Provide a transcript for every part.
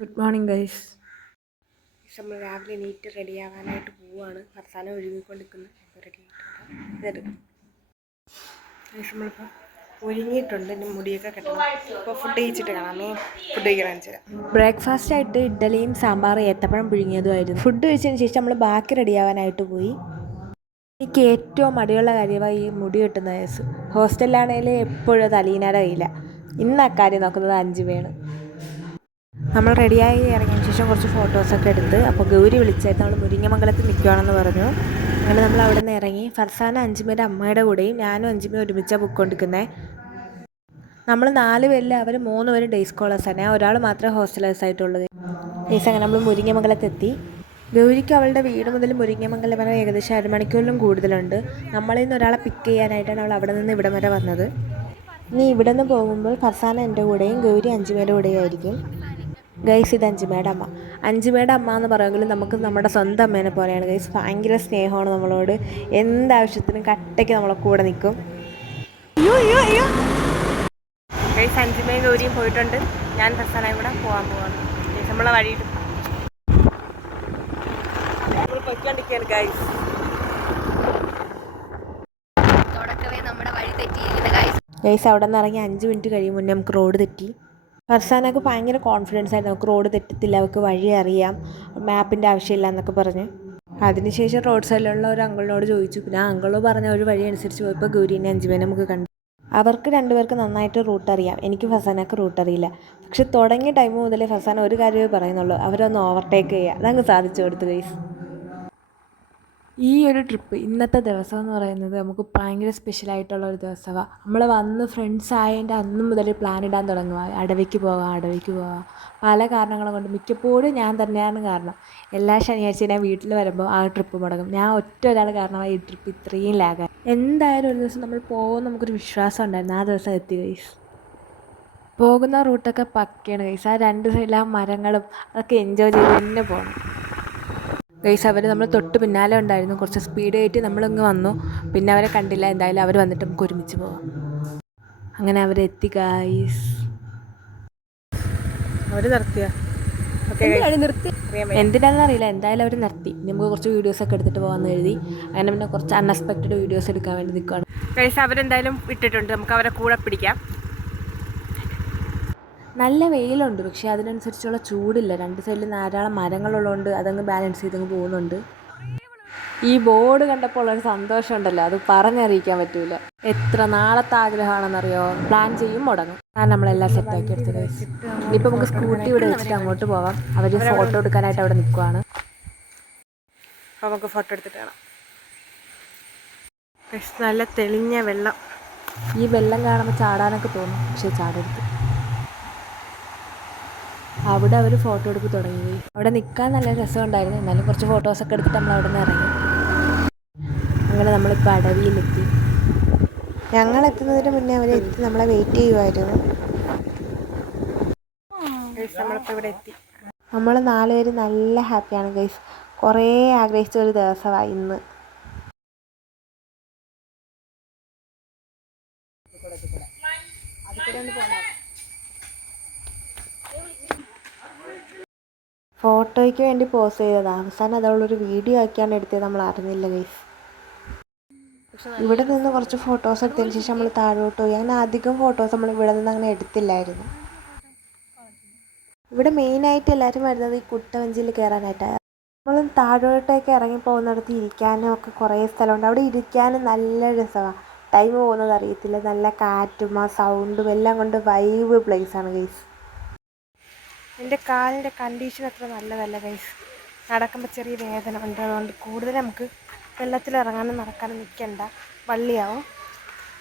Good morning guys. നമ്മൾ രാവിലെ എണീറ്റ് റെഡിയാവാനായിട്ട് പോവുകയാണ്. അവസാനം ഒരുങ്ങിക്കൊണ്ടിരിക്കുന്നു. റെഡി ആയിട്ട് നമ്മളിപ്പോൾ ഒരുങ്ങിയിട്ടുണ്ട്. എൻ്റെ മുടിയൊക്കെ കെട്ടണം. ഇപ്പോൾ ഫുഡ് കഴിച്ചിട്ട് കാണാമേ. ഫുഡ് കഴിക്കാൻ കാണിച്ചു തരാം. ബ്രേക്ക്ഫാസ്റ്റ് ആയിട്ട് ഇഡ്ഡലിയും സാമ്പാറും ഏത്തപ്പഴം പുഴുങ്ങിയതുമായിരുന്നു. ഫുഡ് കഴിച്ചതിന് ശേഷം നമ്മൾ ബാക്കി റെഡിയാവാനായിട്ട് പോയി. എനിക്ക് ഏറ്റവും മടിയുള്ള കാര്യമായി ഈ മുടി കെട്ടുന്ന കേസ്. ഹോസ്റ്റലിലാണെങ്കിൽ എപ്പോഴും അത് അലീനയുടെ കയ്യില്ല. ഇന്ന് അക്കാര്യം നോക്കുന്നത് അഞ്ചുമയാണ്. നമ്മൾ റെഡിയായി ഇറങ്ങിയതിന് ശേഷം കുറച്ച് ഫോട്ടോസൊക്കെ എടുത്ത് അപ്പോൾ ഗൗരി വിളിച്ചായിരുന്നു. നമ്മൾ മുരിങ്ങമംഗലത്ത് നിൽക്കുകയാണെന്ന് പറഞ്ഞു. അങ്ങനെ നമ്മൾ അവിടെ നിന്ന് ഇറങ്ങി. ഫർസാന അഞ്ചുമയുടെ അമ്മയുടെ കൂടെയും ഞാനും അഞ്ചുമയും ഒരുമിച്ചാണ് പൊയ്ക്കൊണ്ടിരിക്കുന്നത്. നമ്മൾ 4 പേരിൽ അവർ 3 പേരും ഡേ സ്കോളേഴ്സാണ്. ഒരാൾ മാത്രമേ ഹോസ്റ്റലേഴ്സായിട്ടുള്ളത്. അങ്ങനെ നമ്മൾ മുരിങ്ങമംഗലത്തെത്തി. ഗൗരിക്ക് അവളുടെ വീട് മുതൽ മുരിങ്ങമംഗലം വരെ ഏകദേശം 1/2 മണിക്കൂറിലും കൂടുതലുണ്ട്. നമ്മളിൽ നിന്ന് ഒരാളെ പിക്ക് ചെയ്യാനായിട്ടാണ് അവൾ അവിടെ നിന്ന് ഇവിടം വരെ വന്നത്. ഇനി ഇവിടെ നിന്ന് പോകുമ്പോൾ ഫർസാന എൻ്റെ കൂടെയും ഗൗരി അഞ്ചുമയുടെ കൂടെയും ആയിരിക്കും. ഗൈസ്, ഇത് അഞ്ചുമയുടെ അമ്മ. അഞ്ചുമയുടെ അമ്മ എന്ന് പറയുമെങ്കിലും നമുക്ക് നമ്മുടെ സ്വന്തം അമ്മേനെ പോലെയാണ് ഗൈസ്. ഭയങ്കര സ്നേഹമാണ് നമ്മളോട്. എന്താവശ്യത്തിനും കട്ടയ്ക്ക് നമ്മളെ കൂടെ നിൽക്കും. ഗൈസ്, അഞ്ചുമയും ഗൗരിയും പോയിട്ടുണ്ട്. ഞാൻ ഫർസാനയും കൂടെ പോകാൻ പോവാണ്. നമ്മളെ വഴിയിൽ നമ്മൾ പൊയ്ക്കൊണ്ടിരിക്കുകയാണ് ഗൈസ്. ഗൈസ്, അവിടെ നിന്ന് ഇറങ്ങി 5 മിനിറ്റ് കഴിയും മുന്നേ നമുക്ക് റോഡ് തെറ്റി. ഫർസാനക്ക് ഭയങ്കര കോൺഫിഡൻസ് ആയിരുന്നു. നമുക്ക് റോഡ് തെറ്റത്തില്ല, അവൾക്ക് വഴി അറിയാം, മാപ്പിൻ്റെ ആവശ്യമില്ല എന്നൊക്കെ പറഞ്ഞ്. അതിനുശേഷം റോഡ് സൈഡിലുള്ള ഒരു അങ്കിളിനോട് ചോദിച്ചു. പിന്നെ ആ അങ്കിള് പറഞ്ഞ ഒരു വഴി അനുസരിച്ച് പോയപ്പോൾ ഗൗരീനെ അഞ്ചുമേനെ നമുക്ക് കണ്ടു. അവർക്ക് 2 പേർക്ക് നന്നായിട്ട് റൂട്ട് അറിയാം. എനിക്ക് ഫർസാനക്ക് റൂട്ട് അറിയില്ല. പക്ഷെ തുടങ്ങിയ ടൈം മുതലേ ഫർസാന ഒരു കാര്യമേ പറയുന്നുള്ളൂ, അവരൊന്ന് ഓവർടേക്ക് ചെയ്യുക. അതങ്ങ് സാധിച്ചു കൊടുത്തു ഗൈസ്. ഈ ഒരു ട്രിപ്പ്, ഇന്നത്തെ ദിവസം എന്ന് പറയുന്നത് നമുക്ക് ഭയങ്കര സ്പെഷ്യലായിട്ടുള്ള ഒരു ദിവസമാണ്. നമ്മൾ വന്ന് ഫ്രണ്ട്സ് ആയതിൻ്റെ അന്ന് മുതൽ പ്ലാൻ ഇടാൻ തുടങ്ങുക. അടവിക്ക് പോവാം. പല കാരണങ്ങളും കൊണ്ട് മിക്കപ്പോഴും ഞാൻ തന്നെയാണ് കാരണം. എല്ലാ ശനിയാഴ്ചയും ഞാൻ വീട്ടിൽ വരുമ്പോൾ ആ ട്രിപ്പ് മുടങ്ങും. ഞാൻ ഒറ്റ ഒരാൾ കാരണമായി ഈ ട്രിപ്പ് ഇത്രയും ലാഗായി. എന്തായാലും ഒരു ദിവസം നമ്മൾ പോകുമെന്ന് നമുക്കൊരു വിശ്വാസം ഉണ്ടായിരുന്നു. ആ ദിവസം എത്തി ഗൈസ്. പോകുന്ന റൂട്ടൊക്കെ പക്കയാണ് ഗൈസ്. ആ 2 സൈഡിലെ ആ മരങ്ങളും അതൊക്കെ എൻജോയ് ചെയ്ത് തന്നെ പോകണം ഗൈസ്. അവർ നമ്മൾ തൊട്ട് പിന്നാലെ ഉണ്ടായിരുന്നു. കുറച്ച് സ്പീഡ് ആയിട്ട് നമ്മളിങ്ങ് വന്നു. പിന്നെ അവരെ കണ്ടില്ല. എന്തായാലും അവർ വന്നിട്ട് നമുക്ക് ഒരുമിച്ച് പോവാം. അങ്ങനെ അവരെത്തി ഗൈസ്. അവർ നിർത്തിയ എന്തിനാണെന്ന് അറിയില്ല, എന്തായാലും അവർ നിർത്തി. നമുക്ക് കുറച്ച് വീഡിയോസൊക്കെ എടുത്തിട്ട് പോകാമെന്ന് എഴുതി. അങ്ങനെ പിന്നെ കുറച്ച് അൺഎക്സ്പെക്റ്റഡ് വീഡിയോസ് എടുക്കാൻ വേണ്ടി നിൽക്കുകയാണ് ഗൈസ്. അവരെന്തായാലും ഇട്ടിട്ടുണ്ട്, നമുക്ക് അവരെ കൂടെ പിടിക്കാം. നല്ല വെയിലുണ്ട്, പക്ഷേ അതിനനുസരിച്ചുള്ള ചൂടില്ല. 2 സൈഡിൽ ധാരാളം മരങ്ങളുള്ളതുകൊണ്ട് അതങ്ങ് ബാലൻസ് ചെയ്തങ്ങ് പോകുന്നുണ്ട്. ഈ ബോർഡ് കണ്ടപ്പോൾ ഉള്ളൊരു സന്തോഷം ഉണ്ടല്ലോ, അത് പറഞ്ഞറിയിക്കാൻ പറ്റൂല. എത്ര നാളത്തെ ആഗ്രഹമാണെന്നറിയോ. പ്ലാൻ ചെയ്യും, മുടങ്ങും. നമ്മളെല്ലാം സെറ്റാക്കി എടുത്തത്. ഇനിയിപ്പോൾ നമുക്ക് സ്കൂട്ടി ഇവിടെ വെച്ചിട്ട് അങ്ങോട്ട് പോവാം. അവർ ഫോട്ടോ എടുക്കാനായിട്ട് അവിടെ നിൽക്കുവാണ്. നമുക്ക് ഫോട്ടോ എടുത്തിട്ട് കാണാം. നല്ല തെളിഞ്ഞ വെള്ളം. ഈ വെള്ളം കാണുമ്പോൾ ചാടാനൊക്കെ തോന്നും, പക്ഷേ ചാടരുത്. അവിടെ അവർ ഫോട്ടോ എടുപ്പ് തുടങ്ങി. അവിടെ നിൽക്കാൻ നല്ല രസമുണ്ടായിരുന്നു. എന്നാലും കുറച്ച് ഫോട്ടോസൊക്കെ എടുത്തിട്ട് നമ്മൾ അവിടെ നിന്ന് ഇറങ്ങി. അങ്ങനെ നമ്മളിപ്പോൾ അടവിയിലെത്തി. ഞങ്ങൾ എത്തുന്നതിന് മുന്നേ അവരെത്തി നമ്മളെ വെയിറ്റ് ചെയ്യുമായിരുന്നു. നമ്മളിപ്പോൾ ഇവിടെ എത്തി. നമ്മൾ 4 പേര് നല്ല ഹാപ്പിയാണ് ഗൈസ്. കുറേ ആഗ്രഹിച്ച ഒരു ദിവസമായി ഇന്ന്. ഫോട്ടോയ്ക്ക് വേണ്ടി പോസ് ചെയ്തതാണ്. അവസാനം അതവളൊരു വീഡിയോ ആക്കിയാണ് എടുത്തത്. നമ്മൾ അറിഞ്ഞില്ല ഗൈസ്. ഇവിടെ നിന്ന് കുറച്ച് ഫോട്ടോസ് എടുത്തതിന് ശേഷം നമ്മൾ താഴോട്ട് പോയി. അങ്ങനെ അധികം ഫോട്ടോസ് നമ്മൾ ഇവിടെ നിന്ന് അങ്ങനെ എടുത്തില്ലായിരുന്നു. ഇവിടെ മെയിനായിട്ട് എല്ലാവരും വരുന്നത് ഈ കുട്ടവഞ്ചിയിൽ കയറാനായിട്ടാണ്. നമ്മൾ താഴോട്ടേക്ക് ഇറങ്ങി പോകുന്നിടത്ത് ഇരിക്കാനും ഒക്കെ കുറേ സ്ഥലമുണ്ട്. അവിടെ ഇരിക്കാനും നല്ല രസമാണ്. ടൈം പോകുന്നത് അറിയത്തില്ല. നല്ല കാറ്റും ആ സൗണ്ടും എല്ലാം കൊണ്ട് വൈബ് പ്ലേസാണ് ഗൈസ്. എൻ്റെ കാലിൻ്റെ കണ്ടീഷൻ അത്ര നല്ലതല്ല ഗൈസ്. നടക്കുമ്പോൾ ചെറിയ വേദന ഉണ്ട്. അതുകൊണ്ട് കൂടുതൽ നമുക്ക് വെള്ളത്തിലിറങ്ങാനും നടക്കാനും നിൽക്കണ്ട, വള്ളിയാവും.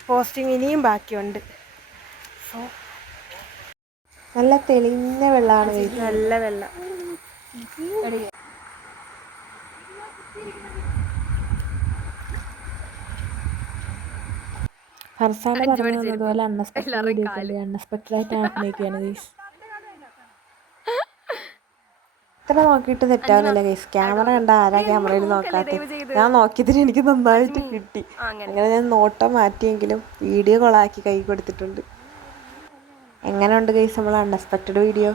പോസ്റ്റിങ് ഇനിയും ബാക്കിയുണ്ട്. സോ നല്ല തെളിഞ്ഞ വെള്ളമാണ് ഗൈസ്. നല്ല വെള്ളം. ഫർസാന പറഞ്ഞു തന്നതുപോലെ അൺഎക്സ്പെക്റ്റഡ് ആയിട്ട് അഭിനയിക്കുകയാണ് ഗൈസ്. ഇത്ര നോക്കിയിട്ട് തെറ്റാവുന്നില്ല ഗൈസ്. ക്യാമറ കണ്ട ആരാ ക്യാമറയിൽ നോക്കാത്ത? ഞാൻ നോക്കിയതിന് എനിക്ക് നന്നായിട്ട് കിട്ടി. അങ്ങനെ ഞാൻ നോട്ടം മാറ്റിയെങ്കിലും വീഡിയോ കൊളാക്കി കൈ കൊടുത്തിട്ടുണ്ട്. എങ്ങനെയുണ്ട് ഗൈസ് നമ്മൾ അൺഎക്സ്പെക്റ്റഡ് വീഡിയോ?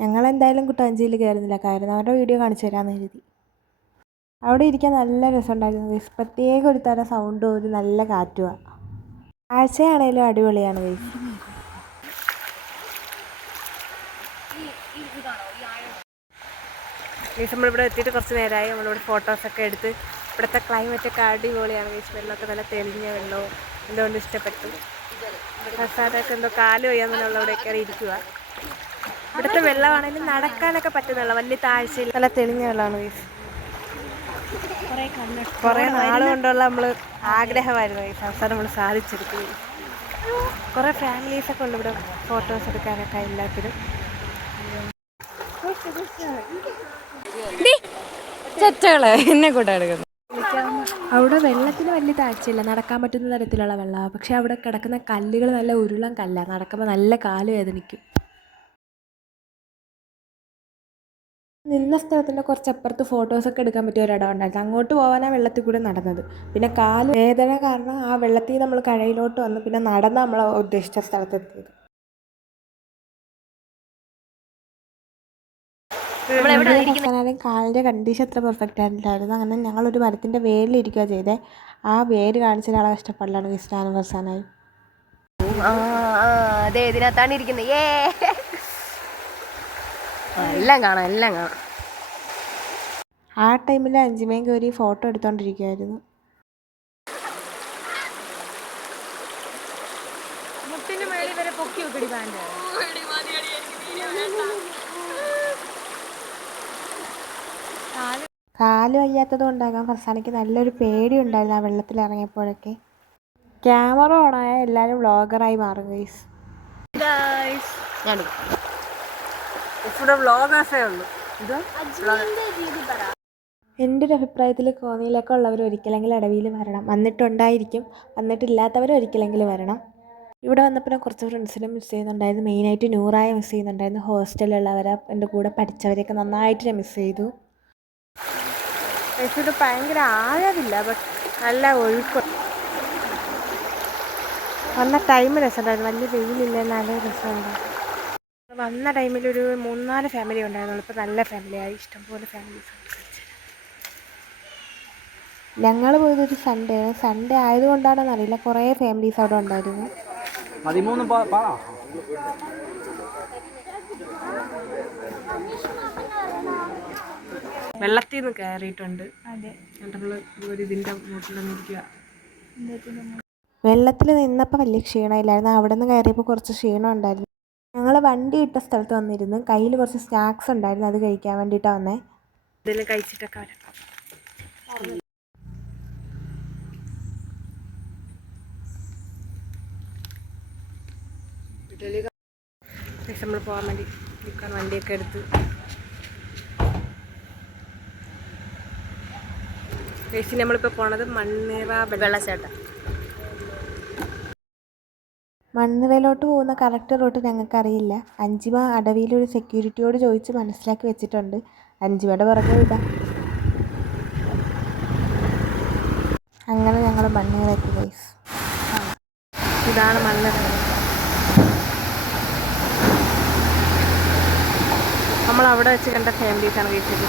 ഞങ്ങളെന്തായാലും കുട്ടാഞ്ചിയിൽ കയറുന്നില്ല, കാരണം അവരുടെ വീഡിയോ കാണിച്ചു തരാമെന്ന് കരുതി. അവിടെ ഇരിക്കാൻ നല്ല രസമുണ്ടായിരുന്നു ഗൈസ്. പ്രത്യേക ഒരു തരം സൗണ്ടും ഒരു നല്ല കാറ്റുമാണ്. കാഴ്ചയാണേലും അടിപൊളിയാണ് ഗൈസ്. ഗൈസ് നമ്മളിവിടെ എത്തിയിട്ട് കുറച്ച് നേരമായി. നമ്മളിവിടെ ഫോട്ടോസൊക്കെ എടുത്ത് ഇവിടുത്തെ ക്ലൈമറ്റൊക്കെ അടിപൊളിയാണ് ഗൈസ്. വെള്ളമൊക്കെ നല്ല തെളിഞ്ഞ വെള്ളവും എന്തുകൊണ്ട് ഇഷ്ടപ്പെട്ടു. പ്രസാദമൊക്കെ എന്തോ കാല് വയ്യാന്നുള്ള ഇവിടെ കയറി ഇരിക്കുക. ഇവിടുത്തെ വെള്ളമാണെങ്കിലും നടക്കാനൊക്കെ പറ്റുന്നുള്ള വലിയ താഴ്ചയിൽ നല്ല തെളിഞ്ഞ വെള്ളമാണ് ഗൈസ്. കുറേ നാൾ കൊണ്ടുള്ള നമ്മൾ ആഗ്രഹമായിരുന്നു ഗൈസ്, അവസാനം നമ്മൾ സാധിച്ചെടുത്തു. കുറേ ഫാമിലീസൊക്കെ ഉണ്ട് ഇവിടെ ഫോട്ടോസ് എടുക്കാനൊക്കെ എല്ലാത്തിനും. എന്നെ കൂട്ടാ എടുക്കുന്നു. അവിടെ വെള്ളത്തിന് വലിയ താഴ്ചയില്ല, നടക്കാൻ പറ്റുന്ന തരത്തിലുള്ള വെള്ളമാണ്. പക്ഷെ അവിടെ കിടക്കുന്ന കല്ലുകൾ നല്ല ഉരുളൻ കല്ലാണ്, നടക്കുമ്പോൾ നല്ല കാല് വേദനിക്കും. നിന്ന സ്ഥലത്തിൻ്റെ കുറച്ചപ്പുറത്ത് ഫോട്ടോസൊക്കെ എടുക്കാൻ പറ്റിയ ഒരിടം ഉണ്ടായിരുന്നു. അങ്ങോട്ട് പോകാനാണ് വെള്ളത്തിൽ കൂടെ നടന്നത്. പിന്നെ കാല് വേദന കാരണം ആ വെള്ളത്തിൽ നമ്മൾ കരയിലോട്ട് വന്നു, പിന്നെ നടന്ന് നമ്മൾ ഉദ്ദേശിച്ച സ്ഥലത്തെത്തിയത്. അവസാനം കാലിൻ്റെ കണ്ടീഷൻ അത്ര പെർഫെക്റ്റ് ആയിട്ടില്ലായിരുന്നു. അങ്ങനെ ഞങ്ങളൊരു മരത്തിൻ്റെ വേരിലിരിക്കുക ചെയ്തേ. ആ വേര് കാണിച്ച ഒരാളെ കഷ്ടപ്പാടിലാണ് സ്നാനം അവസാനമായി. അതെ, ഇതിനകത്താണ് ഇരിക്കുന്നത്. എല്ലാം കാണാം, എല്ലാം കാണാം. ആ ടൈമിൽ അഞ്ചുമേയും കയറി ഫോട്ടോ എടുത്തോണ്ടിരിക്കുവായിരുന്നു. മുട്ടിന് മേളിൽ വരെ പൊക്കി വെക്കടി പാൻ്റെ. കാല് വയ്യാത്തത് കൊണ്ടാകാം ഫർസാനയ്ക്ക് നല്ലൊരു പേടി ഉണ്ടായിരുന്നു ആ വെള്ളത്തിൽ ഇറങ്ങിയപ്പോഴൊക്കെ. ക്യാമറ ഓണായ എല്ലാവരും വ്ളോഗറായി മാറും ഗൈസ്. എൻ്റെ ഒരു അഭിപ്രായത്തിൽ കോന്നിയിലൊക്കെ ഉള്ളവർ ഒരിക്കലെങ്കിലും അടവിയിൽ വരണം. വന്നിട്ടുണ്ടായിരിക്കും, വന്നിട്ടില്ലാത്തവർ ഒരിക്കലെങ്കിലും വരണം. ഇവിടെ വന്നപ്പോൾ കുറച്ച് ഫ്രണ്ട്സിനെ മിസ് ചെയ്യുന്നുണ്ടായിരുന്നു. മെയിനായിട്ട് നൂറായെ മിസ് ചെയ്യുന്നുണ്ടായിരുന്നു. ഹോസ്റ്റലിലുള്ളവരെ, എൻ്റെ കൂടെ പഠിച്ചവരെയൊക്കെ നന്നായിട്ട് ഞാൻ മിസ് ചെയ്തു. ഇത് ഭയങ്കര ആഴമില്ല, ബട്ട് നല്ല ഒഴുക്ക്. വന്ന ടൈം രസമുണ്ടായിരുന്നു, വലിയ വെയിലില്ല, നല്ല രസമുണ്ട്. വന്ന ടൈമിലൊരു 3-4 ഫാമിലി ഉണ്ടായിരുന്നു. ഇപ്പോൾ നല്ല ഫാമിലിയായി, ഇഷ്ടംപോലെ ഫാമിലീസ്. ഞങ്ങൾ പോയതൊരു സൺഡേ ആയതുകൊണ്ടാണെന്ന് അറിയില്ല, കുറേ ഫാമിലീസ് അവിടെ ഉണ്ടായിരുന്നു. വെള്ളത്തിൽ നിന്ന് കയറിയിട്ടുണ്ട്. നമ്മൾ ഇതിൻ്റെ മൂട്ടിലൊന്നിരിക്കുക. വെള്ളത്തിൽ നിന്നപ്പോൾ വലിയ ക്ഷീണമില്ലായിരുന്നു, അവിടെ നിന്ന് കയറിയപ്പോൾ കുറച്ച് ക്ഷീണം ഉണ്ടായിരുന്നു. ഞങ്ങൾ വണ്ടി ഇട്ട സ്ഥലത്ത് വന്നിരുന്നു. കയ്യിൽ കുറച്ച് സ്നാക്സ് ഉണ്ടായിരുന്നു, അത് കഴിക്കാൻ വേണ്ടിയിട്ടാണ് വന്നേ. ഇതിൽ കഴിച്ചിട്ടൊക്കെ വരാം. നമ്മൾ പോകാൻ വേണ്ടി നിൽക്കാൻ വണ്ടിയൊക്കെ എടുത്ത് നമ്മളിപ്പോൾ പോണത് മണ്ണിറ വെള്ളച്ചാട്ടം. മണ്ണിറയിലോട്ട് പോകുന്ന കറക്റ്റ് റൂട്ട് ഞങ്ങൾക്കറിയില്ല. അഞ്ചിമ അടവിയിലൊരു സെക്യൂരിറ്റിയോട് ചോദിച്ച് മനസ്സിലാക്കി വെച്ചിട്ടുണ്ട്. അഞ്ചിമയുടെ പുറകെ വിടാം. അങ്ങനെ ഞങ്ങൾ മണ്ണിറയ്ക്ക് ഗൈസ്. ഇതാണ് മണ്ണിറ. നമ്മളവിടെ വെച്ച് കണ്ട ഫാമിലീസാണ് കഴിച്ചത്.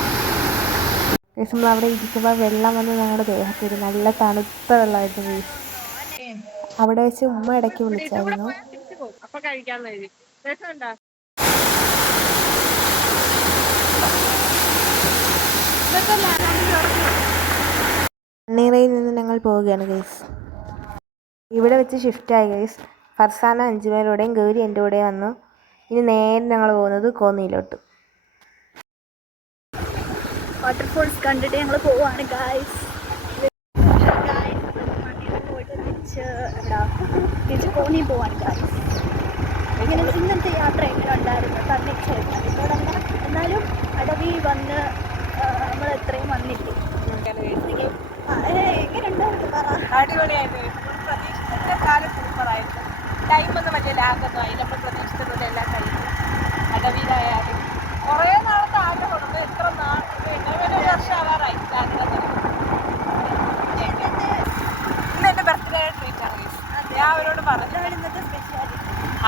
ഗൈസ് നമ്മൾ അവിടെ ഇരിക്കുമ്പോൾ വെള്ളം വന്ന് ഞങ്ങളുടെ ദേഹത്തിൽ നല്ല തണുത്ത വെള്ളമായിരുന്നു ഗൈസ്. അവിടെ വെച്ച് ഉമ്മ ഇടയ്ക്ക് വിളിച്ചായിരുന്നു. മണ്ണിറയിൽ നിന്ന് ഞങ്ങൾ പോവുകയാണ് ഗൈസ്. ഇവിടെ വെച്ച് ഷിഫ്റ്റായി ഗൈസ്. ഫർസാന അഞ്ചുമേലൂടെയും ഗൗരി എൻ്റെ കൂടെയും വന്നു. ഇനി നേരെ ഞങ്ങൾ പോകുന്നത് കോന്നിയിലോട്ട്. വാട്ടർഫോൾസ് കണ്ടിട്ട് ഞങ്ങൾ പോവാണ് ഗായ്സ്. പോയിട്ട് തിരിച്ച് കോന്നി പോവാണ് ഗായ്സ്. ഇന്നത്തെ യാത്ര എങ്ങനെ ഉണ്ടായിരുന്നു? എന്നാലും അടവി വന്ന് നമ്മൾ എത്രയും വന്നില്ലേ. എങ്ങനെ ഉണ്ടായിരുന്നു? അടിപൊളിയായിട്ട് സൂപ്പറായിട്ട്. ടൈമൊന്നും വലിയ ലാഗൊന്നും ആയില്ല. നമ്മൾ പ്രതീക്ഷിച്ചതുപോലെ എല്ലാം കഴിഞ്ഞു. അടവിയിലായാലും കുറേ നാളത്തെ ആഗ്രഹമുണ്ട്. എത്ര നാൾ, ഒരു വർഷം ആവാറായി. ഇന്ന് എൻ്റെ ബർത്ത്ഡേ ട്രീറ്റാണ്. ഞാൻ അവരോട് പറഞ്ഞു, ഇന്നത്തെ സ്പെഷ്യാലിറ്റി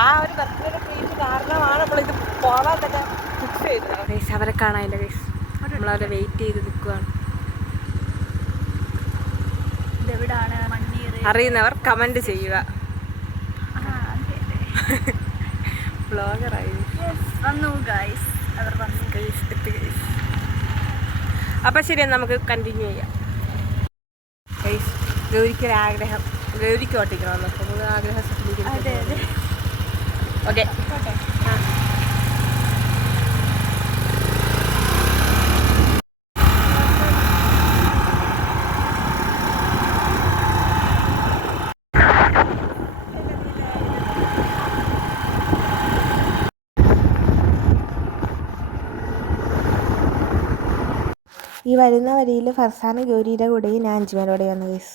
ആ ഒരു ബർത്ത്ഡേ ട്രീറ്റ് കാരണമാണ് നമ്മളിത് പോകാൻ തന്നെ ഫിക്സ് ഗൈസ് അവരെ കാണാനില്ല ഗൈസ്, നമ്മളവരെ വെയിറ്റ് ചെയ്ത് നിൽക്കുകയാണ്. ഇതെവിടാണ് മണ്ണീർ? അറിയുന്നവർ കമൻറ്റ് ചെയ്യുക. ബ്ലോഗറായി വന്നു ഗൈസ്, അവർ വന്നു. ഗൈസ് എത്തി ഗൈസ്. അപ്പം ശരി, നമുക്ക് കണ്ടിന്യൂ ചെയ്യാം. ഗൈസ് ഗൗരിക്കൊരാഗ്രഹം, ഗൗരിക്ക് ഓട്ടിക്കണമെന്ന്. അപ്പോൾ നമുക്ക് ആഗ്രഹം അതെ അതെ. ഓക്കെ. ഈ വരുന്ന വരിയിൽ ഫർസാന ഗൗരിയുടെ കൂടെയും ഞാൻ അഞ്ചുമേലോടെ വന്നു ഗൈസ്.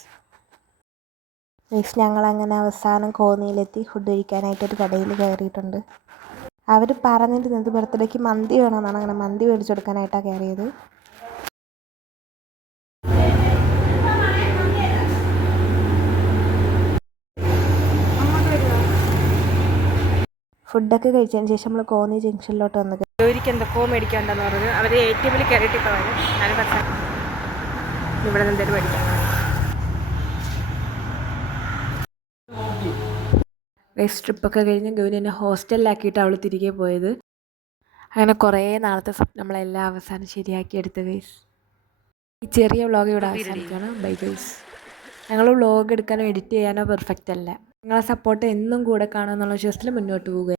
ഞങ്ങളങ്ങനെ അവസാനം കോന്നിയിലെത്തി ഫുഡ് കഴിക്കാനായിട്ടൊരു കടയിൽ കയറിയിട്ടുണ്ട്. അവർ പറഞ്ഞിരുന്നത് ബർത്ത്ഡേക്ക് മന്തി വേണമെന്നാണ്. അങ്ങനെ മന്തി മേടിച്ചു കൊടുക്കാനായിട്ടാണ് കയറിയത്. ഫുഡൊക്കെ കഴിച്ചതിന് ശേഷം നമ്മൾ കോന്നി ജംഗ്ഷനിലോട്ട് വന്നത്. ഗൗരിക്ക് എന്തൊക്കെയോ മേടിക്കാണ്ടെന്ന് പറഞ്ഞു. അവർ ATMിൽ കയറിയിട്ടൊക്കെ വരും. ഞാൻ പക്ഷേ ഇവിടെ നിന്ന് എന്തെങ്കിലും മേടിക്കാം. ഗൈസ് ട്രിപ്പൊക്കെ കഴിഞ്ഞ് ഗൗരി എന്നെ ഹോസ്റ്റലിലാക്കിയിട്ട് അവൾ തിരികെ പോയത്. അങ്ങനെ കുറേ നാളത്തെ സ്വപ്നം നമ്മളെല്ലാം അവസാനം ശരിയാക്കിയെടുത്ത് ഗൈസ്. ഈ ചെറിയ വ്ളോഗ് ഇവിടെ അവസാനിക്കുകയാണ്. Bye guys. ഞങ്ങൾ വ്ളോഗ് എടുക്കാനോ എഡിറ്റ് ചെയ്യാനോ പെർഫെക്റ്റ് അല്ല. നിങ്ങളെ സപ്പോർട്ട് എന്നും കൂടെ കാണുമെന്നുള്ള വിശ്വാസത്തിൽ മുന്നോട്ട് പോവുക.